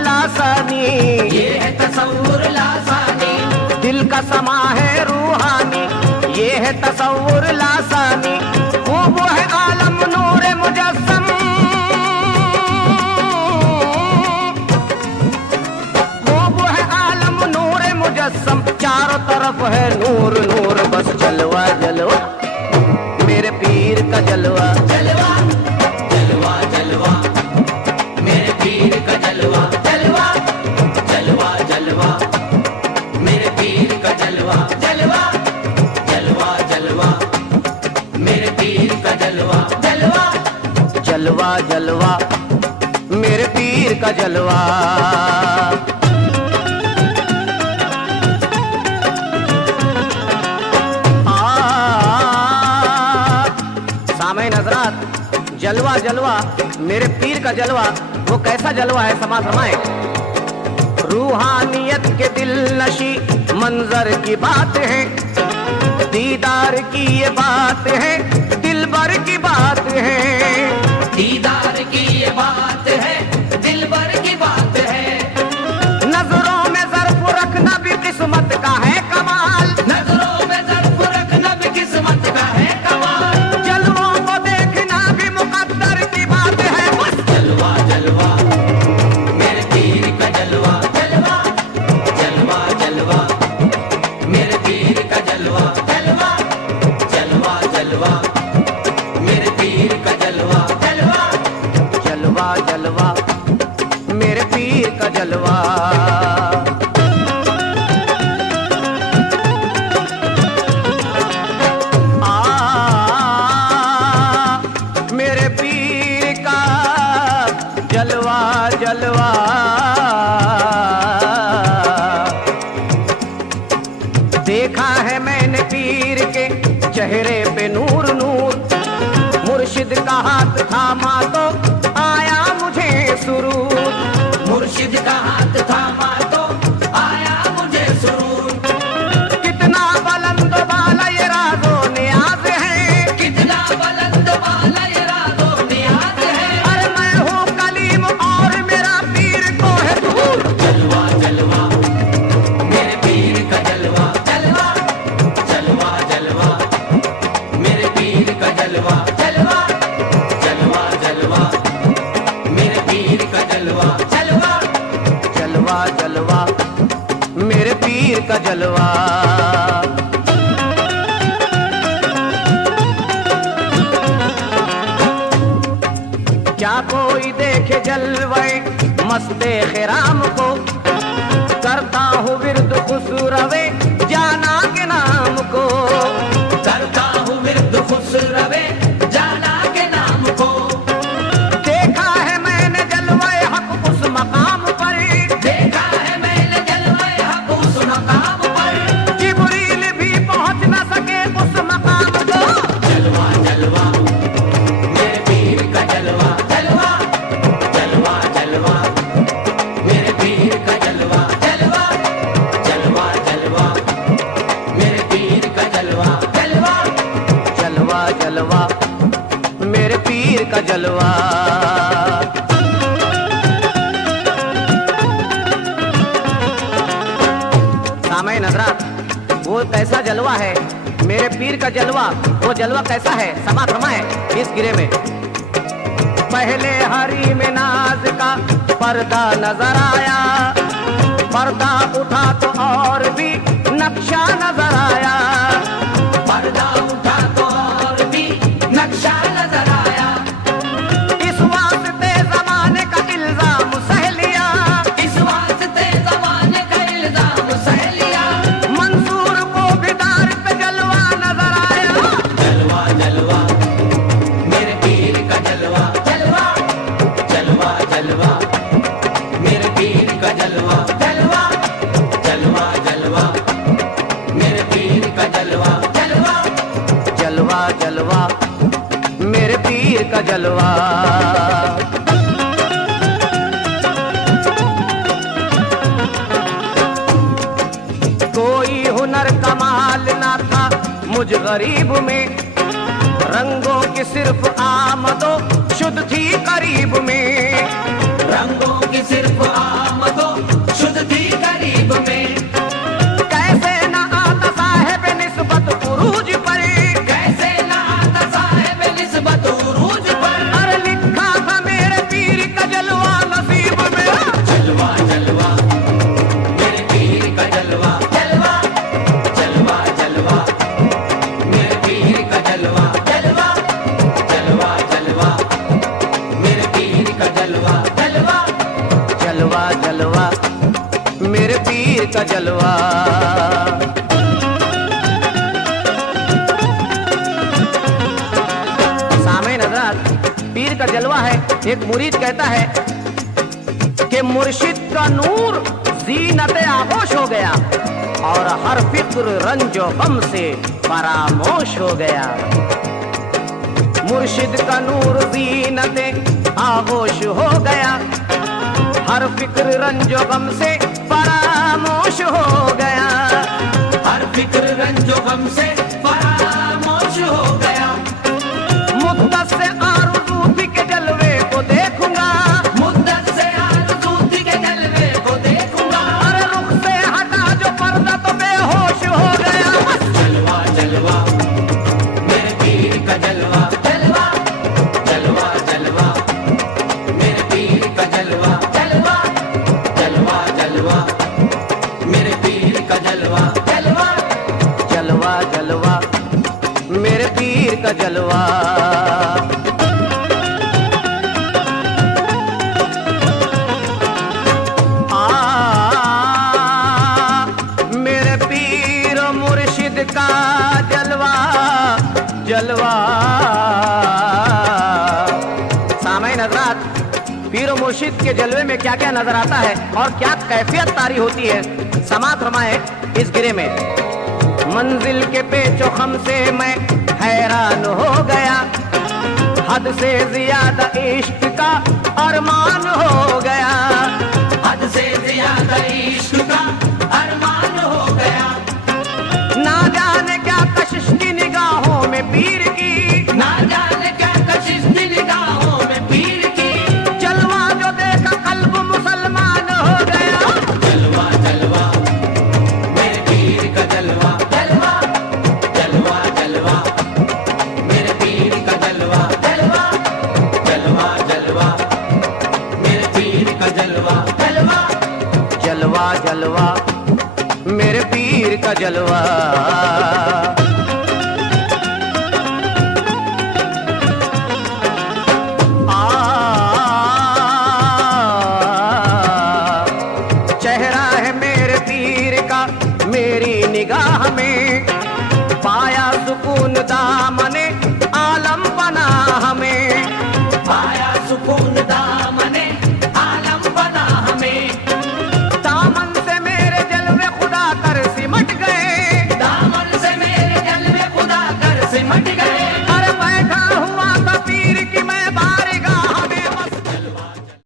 लासानी, ये है तसव्वुर लासानी, दिल का समा है रूहानी, ये है तसव्वुर लासानी। खूब है आलम नूर मुजस्सम, खूब है आलम नूर मुजस्सम, चारों तरफ है नूर नूर, बस जलवा जलवा मेरे पीर का जलवा, जलवा जलवा जलवा मेरे पीर का जलवा, जलवा जलवा जलवा मेरे पीर का जलवा, जलवा जलवा जलवा मेरे पीर का जलवा, जलवा जलवा जलवा मेरे पीर का जलवा। सामईन हज़रात, जलवा जलवा मेरे पीर का जलवा, वो कैसा जलवा है समाज फरमाए। रूहानियत के दिल नशी मंजर की बात है, दीदार की ये बात है, दिल भर की बात है, दीदार की ये बात है, दिल भर की बात है। नजरों में ज़र्फ रखना भी किस्मत का है कमाल, नजरों में ज़र्फ रखना भी किस्मत का है कमाल, जलवों को देखना भी मुकद्दर की बात है। बस जलवा जलवा मेरे पीर का जलवा, जलवा जलवा जलवा मेरे पीर का जलवा, जलवा जलवा जलवा मेरे पीर का जलवा, जलवा जलवा जलवा मेरे पीर का जलवा। मेरे पीर का जलवा जलवा, देखा है मैंने पीर के चेहरे पे नूर नूर, मुर्शिद का हाथ थामा तो आया मुझे सुरूर, मुर्शिद का हाथ थामा तो आया मुझे सुरूर। कितना बुलंद बाला ये राज़ो नियाज़ है, कितना बुलंद वाला ये राज़ो नियाज़ है। अरे मैं हूँ कलीम और मेरा पीर को है दूर। जलवा जलवा मेरे पीर का जलवा, जलवा जलवा जलवा मेरे पीर का जलवा, जलवा जलवा जलवा मेरे पीर का जलवा, जलवा जलवा जलवा मेरे पीर का जलवा। क्या कोई देखे जलवे मस्ते खिराम को, करता हूँ विर्द खुसरवे जाना के नाम को, करता हूँ विर्द खुसरवे जाना के नाम को। देखा है मैंने जलवे हक उस मकाम पर, देखा है मैंने जलवे हक उस मकाम पर, जिब्रील भी पहुंच न सके उस मकाम को। जलवा जलवा मेरे पीर का जलवा, जलवा जलवा जलवा मेरे पीर का जलवा, जलवा जलवा जलवा मेरे पीर का जलवा, जलवा जलवा जलवा मेरे पीर का जलवा। सामईन हज़रात, वो कैसा जलवा है मेरे पीर का जलवा, वो जलवा कैसा है समा फरमाए इस गिरे में। पहले हरी में नाज का पर्दा नजर आया, पर्दा उठा तो और भी नक्शा नजर आया, पर्दा उठा तो और भी नक्शा नजर आया। इस वास्ते जमाने का इल्जाम सह लिया, इस वास्ते जमाने का इल्जाम सह लिया, मंसूर को भी दार पे जलवा नजर आया। जलवा जलवा मेरे पीर का जलवा, जलवा जलवा जलवा मेरे पीर का जलवा, जलवा जलवा जलवा मेरे पीर का जलवा, जलवा जलवा जलवा मेरे पीर का जलवा। कोई हुनर कमाल ना था मुझ गरीब में, रंगों की सिर्फ आमदो शुद्ध थी करीब में, रंगों की सिर्फ आमद हो शुद्ध थी करीब में। कैसे न आता साहेब निस्बत उरूज पर, कैसे ना आता साहेब निस्बत उरूज पर। अरे लिखा था मेरे पीर का जलवा नसीब में। जलवा जलवा मेरे पीर का जलवा, जलवा जलवा जलवा मेरे पीर का जलवा, जलवा जलवा जलवा मेरे पीर का जलवा, जलवा जलवा जलवा मेरे पीर का जलवा। सामईन हज़रात, पीर का जलवा है। एक मुरीद कहता है कि मुर्शिद का नूर जीनत आगोश हो गया और हर फिक्र रंजो गम से फरामोश हो गया। मुर्शिद का नूर जीनत आगोश हो गया, हर फिक्र रंजो गम से फरामोश हो गया। हर फिक्र रंजो गम से फरामोश हो गया। मुद्दत से आरज़ू थी के जलवे को देखूंगा, मुद्दत से आरज़ू थी के जलवे को देखूंगा। अरे रुख से हटा जो पर्दा तो बेहोश हो गया। जलवा जलवा मेरे पीर का जलवा, जलवा जलवा जलवा मेरे पीर का जलवा, जलवा जलवा जलवा मेरे पीर का जलवा, जलवा जलवा जलवा मेरे पीर का जलवा। मेरे पीर मुर्शिद का जलवा, जलवा। सामईन हज़रात, पीर मुर्शिद के जलवे में क्या क्या नजर आता है और क्या कैफियत तारी होती है, समात फरमाए इस गिरे में। मंजिल के पेचो खम से मैं हैरान हो गया, हद से ज्यादा इश्क का अरमान हो गया। हद से ज्यादा इश्क का अरमान हो गया। ना जाने क्या कशिश की निगाहों में पीर की, ना जाने क्या कशिश थी निगाहों में पीर की। जलवा जो देखा कल्ब मुसलमान हो गया। जलवा जलवा मेरे पीर का जलवा, जलवा जलवा जलवा मेरे पीर का जलवा, जलवा जलवा जलवा मेरे पीर का जलवा, जलवा जलवा जलवा मेरे पीर का जलवा।